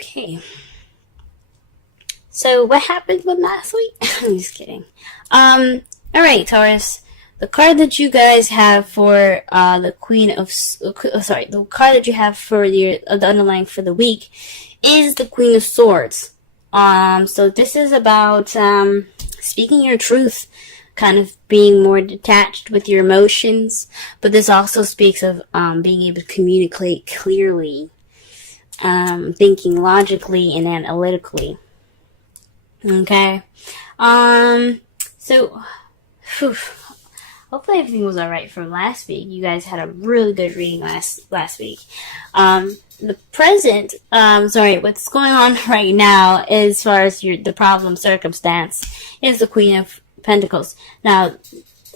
Okay. So what happened with last week? I'm just kidding. Alright, Taurus. The card that you guys have for the the card that you have for the underlying for the week is the Queen of Swords. So this is about speaking your truth, kind of being more detached with your emotions, but this also speaks of being able to communicate clearly, thinking logically and analytically. Okay. So, hopefully everything was alright from last week. You guys had a really good reading last week. The present, what's going on right now as far as the problem circumstance is the Queen of Pentacles. Now,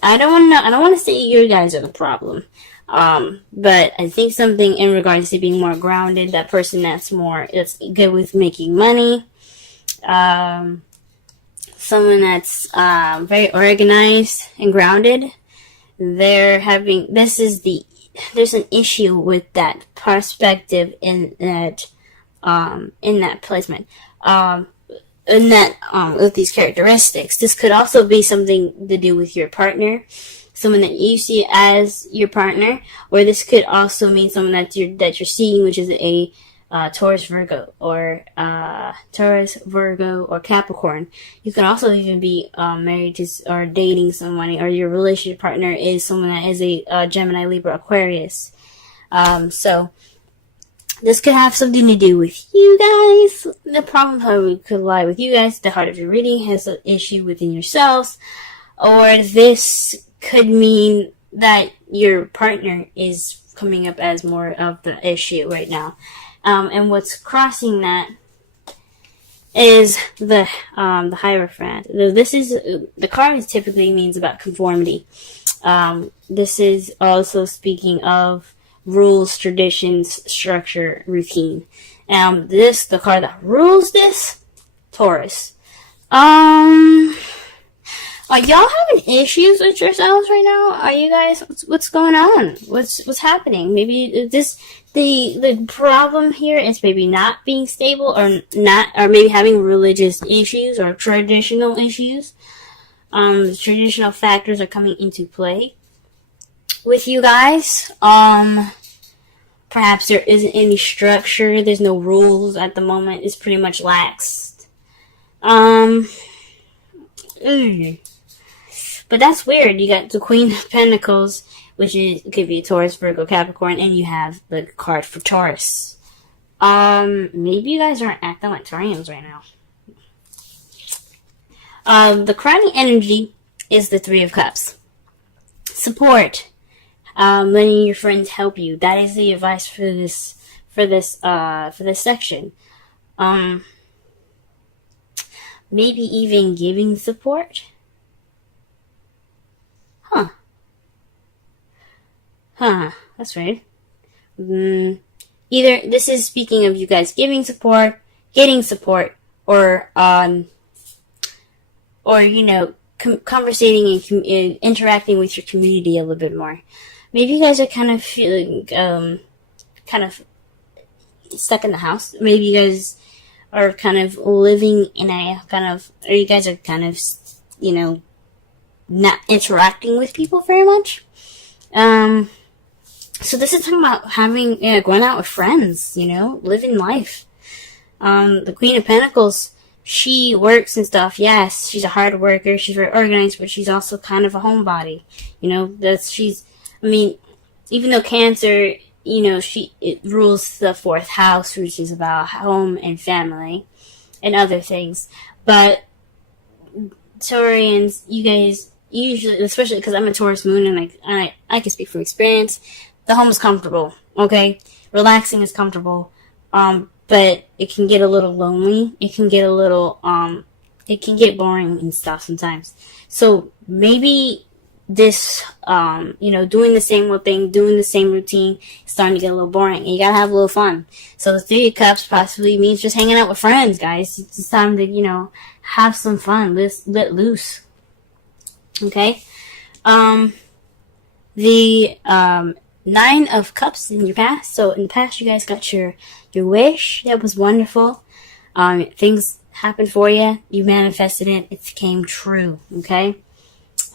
I don't want to say you guys are the problem. But I think something in regards to being more grounded, that person that's good with making money, someone that's very organized and grounded. There's an issue with that perspective in that placement, with these characteristics. This could also be something to do with your partner, someone that you see as your partner, or this could also mean someone that you're seeing, which is a Taurus, Virgo, or Capricorn. You can also even be married to or dating someone, or your relationship partner is someone that is a Gemini, Libra, Aquarius. So this could have something to do with you guys. The problem could lie with you guys. The heart of your reading has an issue within yourselves, or this could mean that your partner is coming up as more of the issue right now. And what's crossing that is the Hierophant. This is the card typically means about conformity. This is also speaking of rules, traditions, structure, routine. The card that rules this, Taurus. Are y'all having issues with yourselves right now? Are you guys? What's going on? What's happening? Maybe the problem here is maybe not being stable, or maybe having religious issues or traditional issues. Traditional factors are coming into play with you guys. Perhaps there isn't any structure. There's no rules at the moment. It's pretty much laxed. But that's weird. You got the Queen of Pentacles, which could be Taurus, Virgo, Capricorn, and you have the card for Taurus. Maybe you guys aren't acting like Taurians right now. The crowning energy is the Three of Cups. Support. Letting your friends help you. That is the advice for this section. Maybe even giving support. That's weird. Either this is speaking of you guys giving support, getting support, or conversating and interacting with your community a little bit more. Maybe you guys are kind of feeling kind of stuck in the house. Maybe you guys are kind of living in or you guys are kind of not interacting with people very much. So this is talking about going out with friends, living life. The Queen of Pentacles, she works and stuff. Yes, she's a hard worker. She's very organized, but she's also kind of a homebody. Even though Cancer, it rules the fourth house, which is about home and family and other things. But Taurians, you guys usually, especially because I'm a Taurus moon and I can speak from experience, the home is comfortable, okay? Relaxing is comfortable, but it can get a little lonely. It can get it can get boring and stuff sometimes. So maybe this, doing the same old thing, doing the same routine, is starting to get a little boring, and you gotta have a little fun. So the Three of Cups possibly means just hanging out with friends, guys. It's time to, have some fun, let loose. Okay? Nine of Cups in your past. So in the past, you guys got your wish. That was wonderful. Things happened for you. You manifested it. It came true. Okay.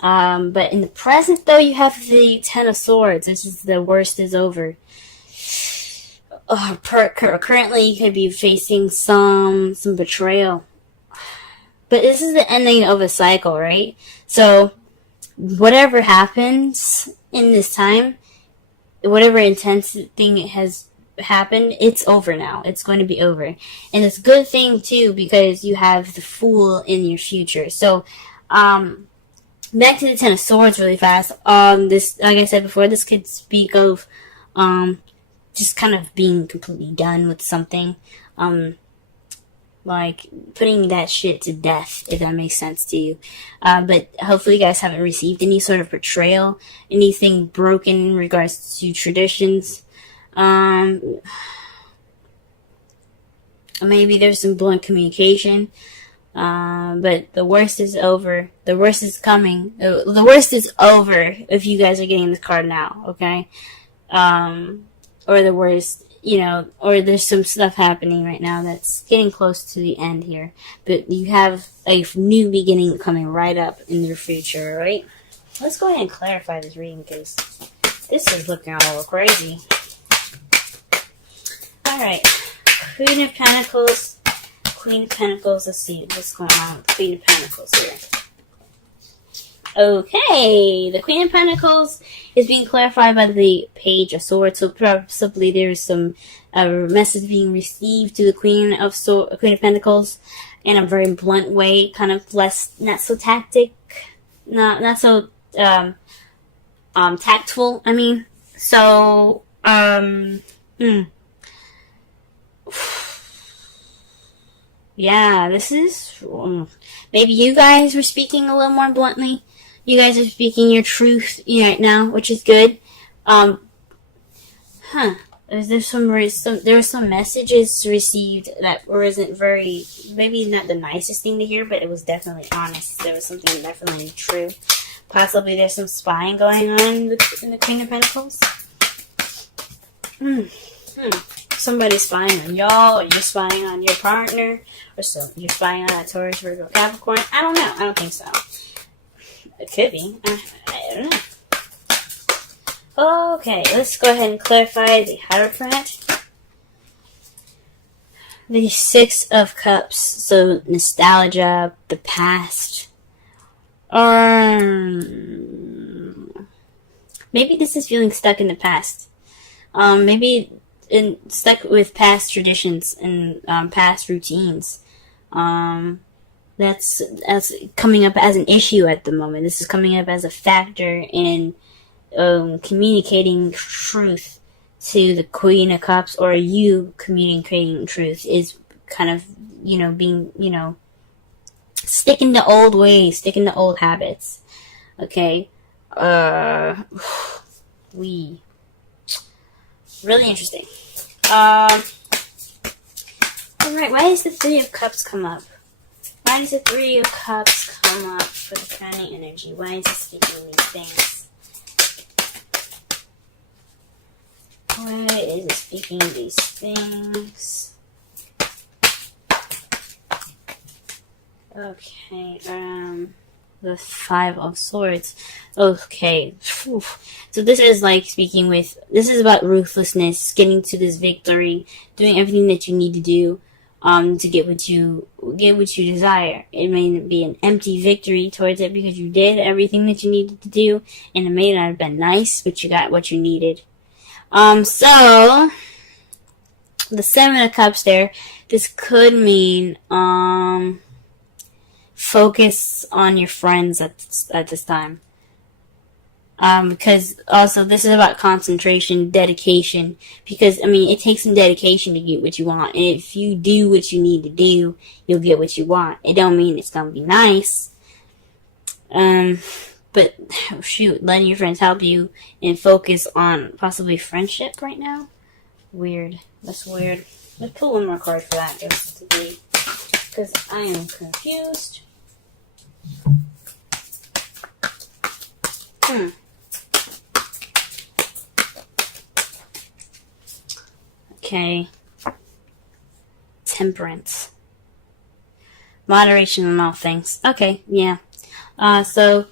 But in the present, though, you have the Ten of Swords. This is the worst is over. Currently, you could be facing some betrayal. But this is the ending of a cycle, right? So, whatever happens in this time, whatever intense thing has happened, it's over now. It's going to be over. And it's a good thing, too, because you have the Fool in your future. So, back to the Ten of Swords really fast. This, like I said before, this could speak of, just kind of being completely done with something. Like, putting that shit to death, if that makes sense to you. But hopefully you guys haven't received any sort of betrayal, anything broken in regards to traditions. Maybe there's some blunt communication. But the worst is over. The worst is coming. The worst is over if you guys are getting this card now, okay? Or the worst, or there's some stuff happening right now that's getting close to the end here. But you have a new beginning coming right up in your future, right? Let's go ahead and clarify this reading because this is looking a little crazy. Alright. Queen of Pentacles. Queen of Pentacles. Let's see what's going on with Queen of Pentacles here. Okay, the Queen of Pentacles is being clarified by the Page of Swords. So possibly there's some message being received to the Queen of Pentacles in a very blunt way, kind of not so tactful. I mean, so yeah, this is maybe you guys were speaking a little more bluntly. You guys are speaking your truth right now, which is good. There were some messages received that wasn't very, maybe not the nicest thing to hear, but it was definitely honest. There was something definitely true. Possibly there's some spying going on in the Queen of Pentacles. Somebody's spying on y'all, or you're spying on your partner, or so you're spying on that Taurus, Virgo, Capricorn. I don't know. I don't think so. It could be. I don't know. Okay, let's go ahead and clarify the Hierophant. The Six of Cups. So, nostalgia, the past. Maybe this is feeling stuck in the past. Maybe stuck with past traditions and past routines. That's coming up as an issue at the moment. This is coming up as a factor in communicating truth to the Queen of Cups, or you communicating truth is kind of, being, sticking to old ways, sticking to old habits. Okay? Really interesting. Alright, why does the Three of Cups come up? Why does the Three of Cups come up for the crowning energy? Why is it speaking these things? Why is it speaking these things? Okay, the Five of Swords. Okay. Whew. So this is like this is about ruthlessness, getting to this victory, doing everything that you need to do, to get what you desire. It may be an empty victory towards it because you did everything that you needed to do, and it may not have been nice, but you got what you needed. So the Seven of Cups there, this could mean, focus on your friends at this time. Because also this is about concentration, dedication, because, it takes some dedication to get what you want, and if you do what you need to do, you'll get what you want. It don't mean it's gonna be nice, but, shoot, letting your friends help you and focus on possibly friendship right now? Weird. That's weird. Let's pull one more card for that, just to be, because I am confused. Okay. Temperance. Moderation in all things. Okay, yeah. So,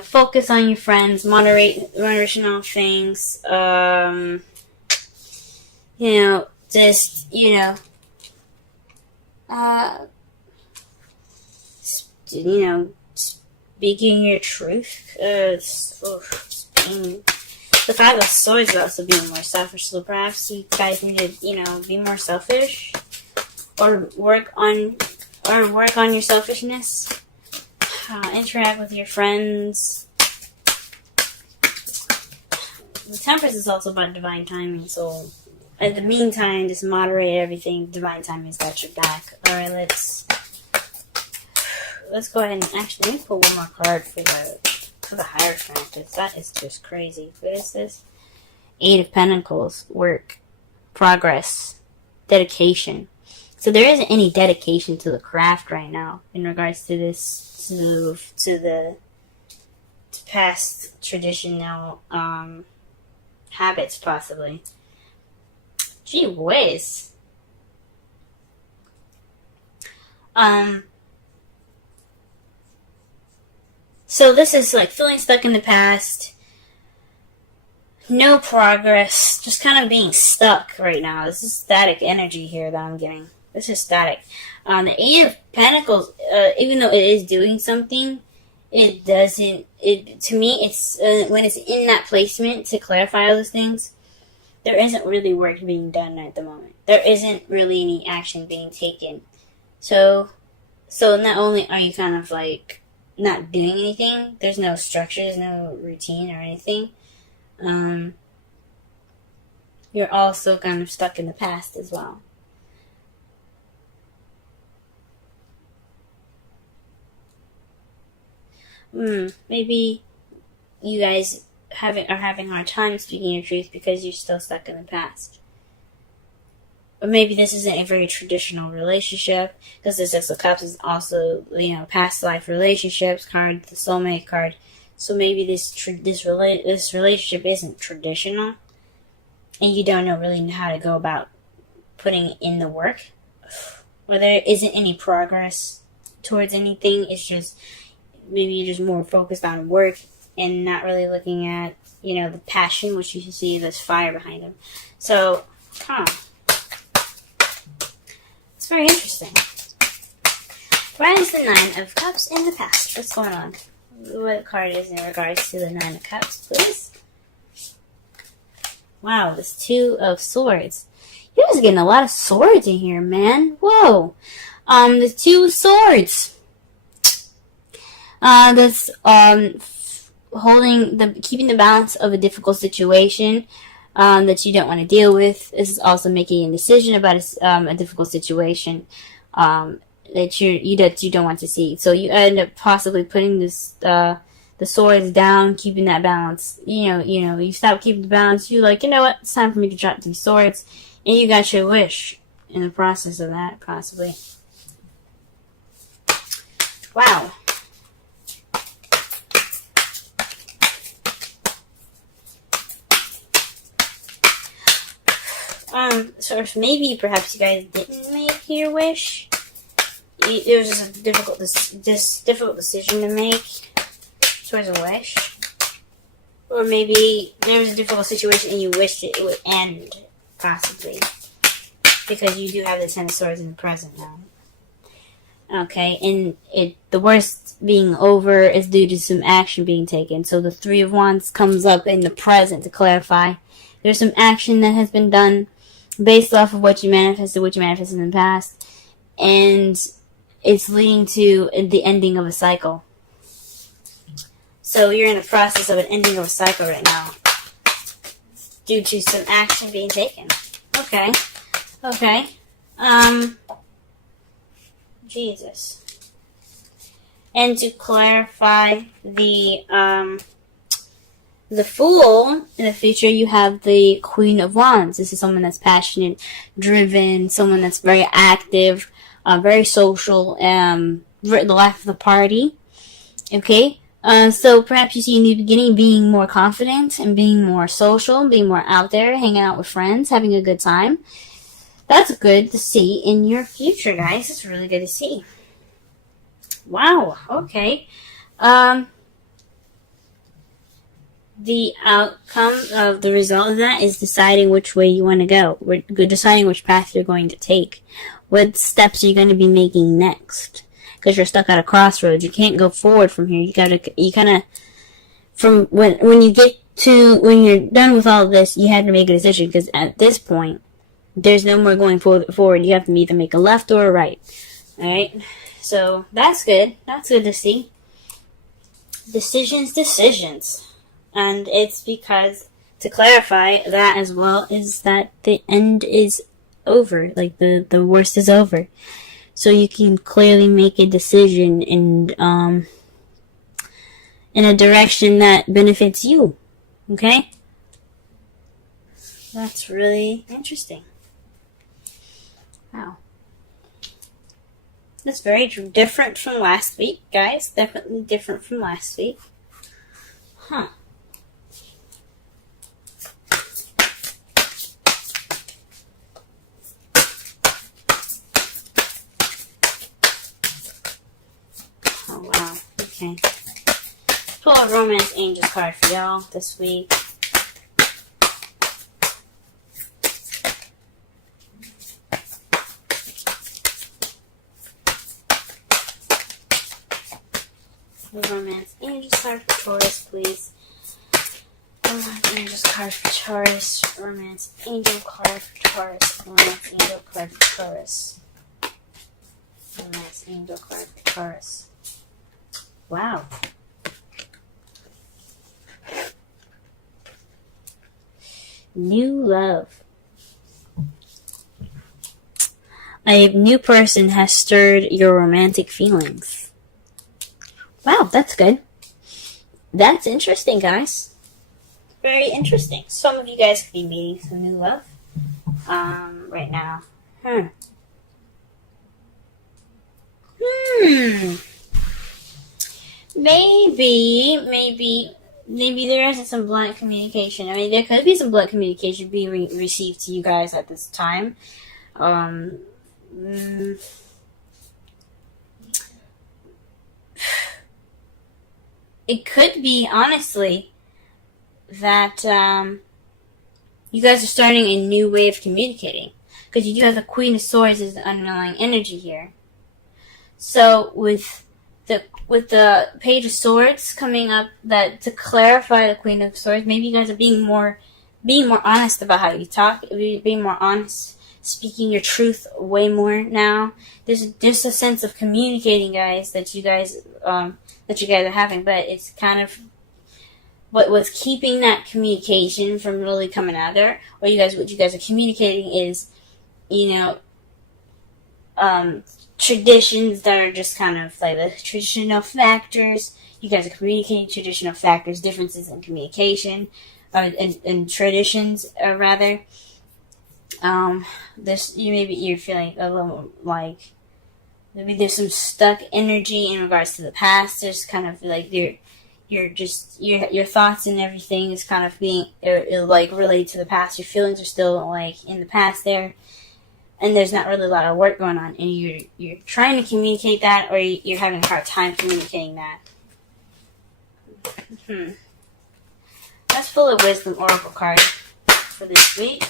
focus on your friends, moderation on all things. Just, speaking your truth. The Five of Swords is also being more selfish, so perhaps you guys need to, be more selfish, or work on your selfishness. Interact with your friends. The Temperance is also about divine timing, so in the meantime, just moderate everything. Divine timing's got your back. All right, let's go ahead and actually let me pull one more card for the Hierophant, because that is just crazy. What is this? Eight of Pentacles. Work, progress, dedication. So there isn't any dedication to the craft right now in regards to this, to the past traditional habits, possibly. Gee whiz. So this is like feeling stuck in the past. No progress. Just kind of being stuck right now. This is static energy here that I'm getting. This is static. The Eight of Pentacles, even though it is doing something, it doesn't, to me, it's, when it's in that placement to clarify all those things, there isn't really work being done at the moment. There isn't really any action being taken. So not only are you kind of like not doing anything, there's no structure, there's no routine or anything, you're also kind of stuck in the past as well. Maybe you guys are having a hard time speaking your truth because you're still stuck in the past. Or maybe this isn't a very traditional relationship, because the Six of Cups is also, past life relationships card, the soulmate card. So maybe this relationship isn't traditional, and you don't really know how to go about putting in the work, or there isn't any progress towards anything. It's just maybe you're just more focused on work and not really looking at, the passion, which you can see there's fire behind them. So, it's very interesting. Why is the Nine of Cups in the past? What's going on? What card is in regards to the Nine of Cups, please? Wow, this Two of Swords. You guys are getting a lot of swords in here, man. Whoa. The Two of Swords. That's keeping the balance of a difficult situation that you don't want to deal with. This is also making a decision about a difficult situation that you don't want to see. So you end up possibly putting the swords down, keeping that balance. You stop keeping the balance. You're like, you know what? It's time for me to drop these swords, and you got your wish in the process of that, possibly. Wow. So maybe perhaps you guys didn't make your wish. It was just a difficult decision to make towards a wish. Or maybe there was a difficult situation and you wished it would end, possibly. Because you do have the Ten of Swords in the present now. Okay, and the worst being over is due to some action being taken. So the Three of Wands comes up in the present to clarify. There's some action that has been done based off of what you manifested in the past, and it's leading to the ending of a cycle. So you're in the process of an ending of a cycle right now due to some action being taken. Okay. Jesus. And to clarify the Fool, in the future, you have the Queen of Wands. This is someone that's passionate, driven, someone that's very active, very social, the life of the party. Okay? So perhaps you see in the beginning being more confident and being more social, being more out there, hanging out with friends, having a good time. that's good to see in your future, guys. It's really good to see. Wow. Okay. The outcome of the result of that is deciding which way you want to go. We're deciding which path you're going to take. What steps are you going to be making next? Because you're stuck at a crossroads. You can't go forward from here. You kind of, from when you're done with all of this, you have to make a decision. Because at this point, there's no more going forward. You have to either make a left or a right. Alright? So, that's good. That's good to see. Decisions. And it's because, to clarify that as well, is that the end is over. Like, the worst is over. So you can clearly make a decision in a direction that benefits you. Okay? That's really interesting. Wow. That's very different from last week, guys. Definitely different from last week. Huh. Oh, wow. Okay. Pull a Romance Angel card for y'all this week. Romance Angel card for Taurus, please. Romance Angel card for Taurus. Romance Angel card for Taurus. Romance Angel card for Taurus. Romance Angel card for Taurus. Wow. New love. A new person has stirred your romantic feelings. Wow, that's good. That's interesting, guys. Very interesting. Some of you guys could be meeting some new love right now. Maybe there isn't some blunt communication. I mean, there could be some blunt communication being received to you guys at this time. It could be, honestly, that you guys are starting a new way of communicating. Because you do have the Queen of Swords as the underlying energy here. So, with the Page of Swords coming up, that to clarify the Queen of Swords, maybe you guys are being more honest about how you talk, being more honest, speaking your truth way more now. There's a sense of communicating, guys, that you guys are having, but it's kind of what was keeping that communication from really coming out there, or what you guys are communicating is, traditions that are just kind of like the traditional factors. You guys are communicating traditional factors, differences in communication, and traditions, rather. You're feeling a little like maybe there's some stuck energy in regards to the past. There's kind of like your thoughts and everything is kind of being like related to the past. Your feelings are still like in the past there, and there's not really a lot of work going on. And you're trying to communicate that, or you're having a hard time communicating that. That's full of wisdom oracle card for this week.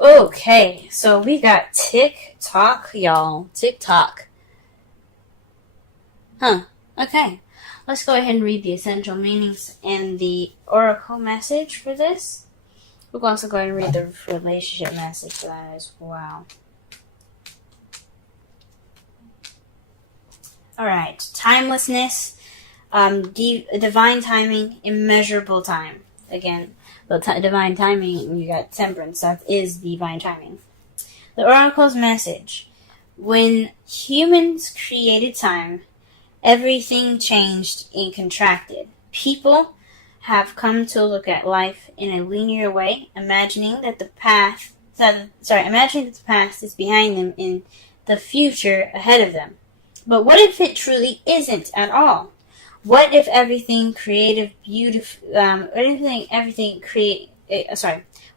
Okay, so we got TikTok, y'all. TikTok. Okay. Let's go ahead and read the essential meanings and the oracle message for this. We'll also go ahead and read the relationship message for that as well. Alright, timelessness, divine timing, immeasurable time. Again, the divine timing, you got temperance, that is divine timing. The oracle's message. When humans created time, everything changed and contracted. People have come to look at life in a linear way, imagining that the past is behind them and the future ahead of them. But what if it truly isn't at all? What if everything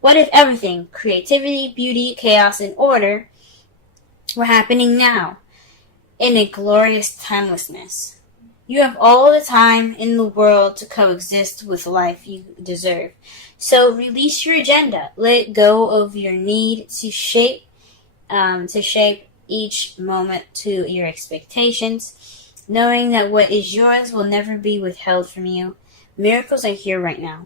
what if everything, creativity, beauty, chaos, and order, were happening now, in a glorious timelessness? You have all the time in the world to coexist with the life you deserve. So release your agenda. Let go of your need to shape each moment to your expectations, knowing that what is yours will never be withheld from you. Miracles are here right now,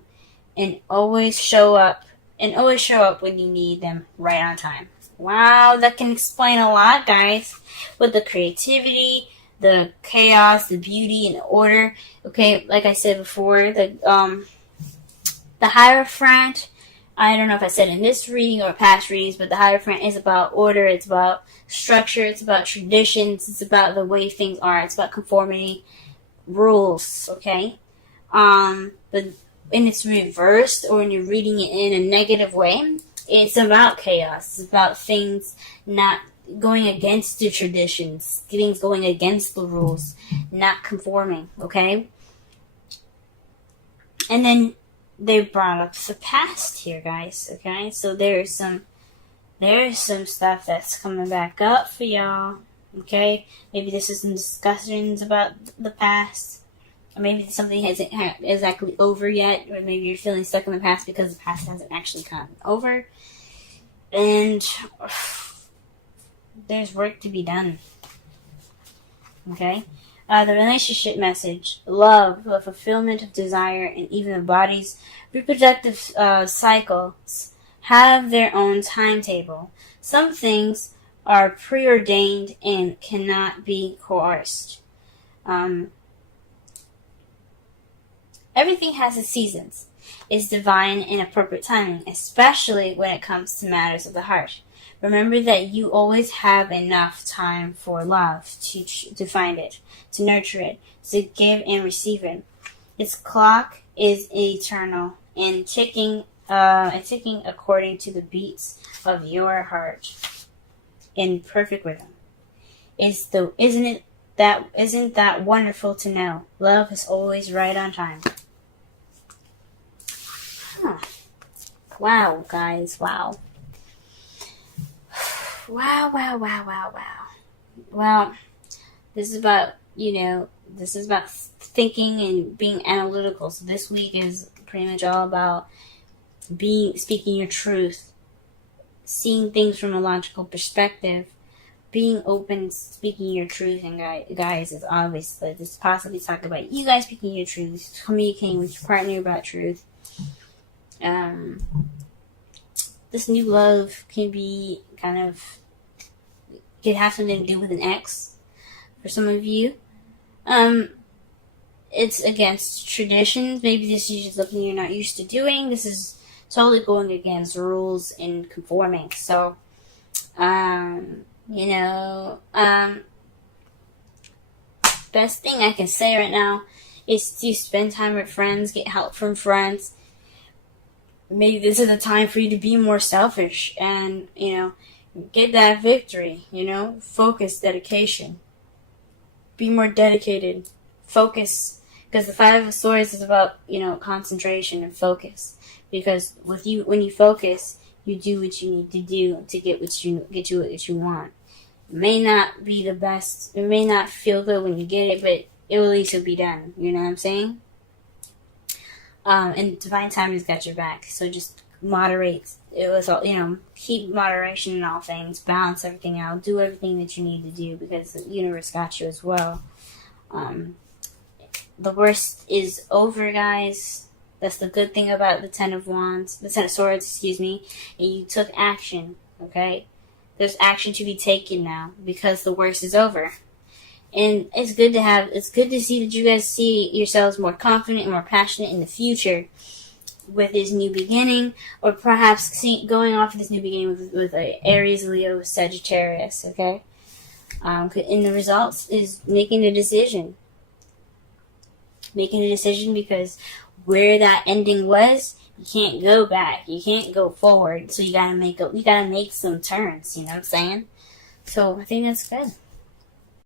and always show up when you need them, right on time. Wow, that can explain a lot, guys. With the creativity, the chaos, the beauty, and the order. Okay, like I said before, the Hierophant, I don't know if I said in this reading or past readings, but the Hierophant is about order, it's about structure, it's about traditions, it's about the way things are, it's about conformity, rules, okay? But when it's reversed, or when you're reading it in a negative way, it's about chaos. It's about things not going against the traditions, things going against the rules, not conforming, okay? And then they brought up the past here, guys, okay? So there's some stuff that's coming back up for y'all, okay? Maybe this is some discussions about the past. Or maybe something isn't exactly over yet, or maybe you're feeling stuck in the past because the past hasn't actually gotten over. And there's work to be done. Okay? The relationship message, love, the fulfillment of desire, and even the body's reproductive cycles have their own timetable. Some things are preordained and cannot be coerced. Everything has its seasons, is divine and appropriate timing, especially when it comes to matters of the heart. Remember that you always have enough time for love, to find it, to nurture it, to give and receive it. Its clock is eternal and ticking according to the beats of your heart in perfect rhythm. Isn't that wonderful to know? Love is always right on time. Huh. Wow, guys, wow. Wow. Well, this is about thinking and being analytical. So this week is pretty much all about speaking your truth, seeing things from a logical perspective, being open, speaking your truth. And guys, it's obviously this possibly talk about you guys speaking your truth, communicating with your partner about truth. This new love can have something to do with an ex for some of you. It's against traditions. Maybe this is just something you're not used to doing. This is totally going against rules and conforming. So, best thing I can say right now is to spend time with friends, get help from friends. Maybe this is a time for you to be more selfish and, get that victory, focus, dedication. Be more dedicated. Focus. Because the Five of Swords is about, concentration and focus. Because when you focus, you do what you need to do to get you what you want. It may not be the best. It may not feel good when you get it, but it will at least be done. You know what I'm saying? And divine timing's got your back. So just moderate. It was all, keep moderation in all things. Balance everything out. Do everything that you need to do because the universe got you as well. The worst is over, guys. That's the good thing about the Ten of Swords, and you took action, okay? There's action to be taken now because the worst is over. And it's good to see that you guys see yourselves more confident and more passionate in the future with this new beginning, or perhaps going off of this new beginning with Aries, Leo, Sagittarius, okay? And the results is making a decision. Making a decision because where that ending was, you can't go back. You can't go forward. So you gotta make some turns, you know what I'm saying? So I think that's good.